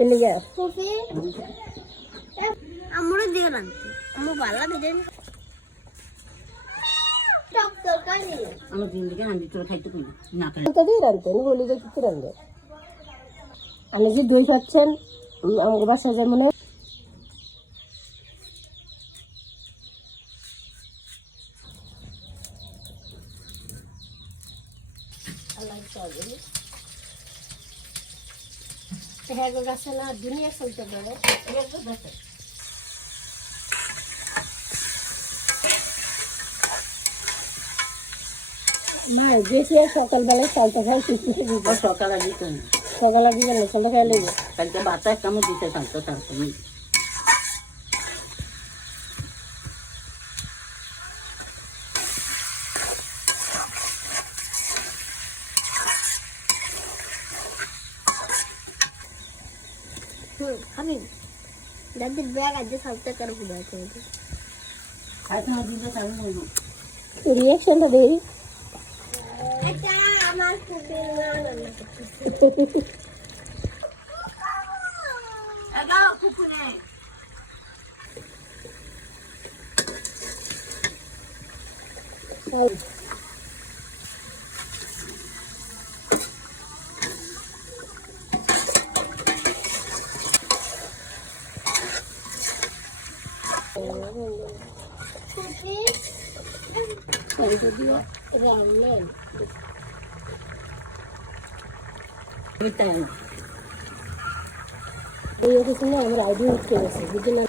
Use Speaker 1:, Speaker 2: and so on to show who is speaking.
Speaker 1: চলে
Speaker 2: আমরও দিয়ে রাখতে আমার ভালো লাগে জানি
Speaker 3: আমার জিন্দিকে আনবি তোর খাইতে কই? না খাই
Speaker 1: তো দিয়ে রাখতে নি বলি যে কিছু রাখবে আপনি যে দই খাচ্ছেন আমাকে বাসায় যেমন হ্যাঁ গাছে না দুনিয়া চলতে পারে। মা বেশি আর সকালবেলায় চালটা খাই দিবে
Speaker 3: ও সকালে দিত না।
Speaker 1: সকালে দিবেন না চালটা খাই লাগবে
Speaker 3: কালকে বাতাস কেমন দিতে থাকতো তারপরে
Speaker 2: হুম খাবি দাদির ব্যাগ আজ সবটা করে ঘুরে আছে
Speaker 1: রিয়াকশনটা
Speaker 2: আচ্ছা আমার
Speaker 3: কুকুরে
Speaker 2: ফুফি
Speaker 1: আমার আইডি উঠতে গেছে বুঝলেন?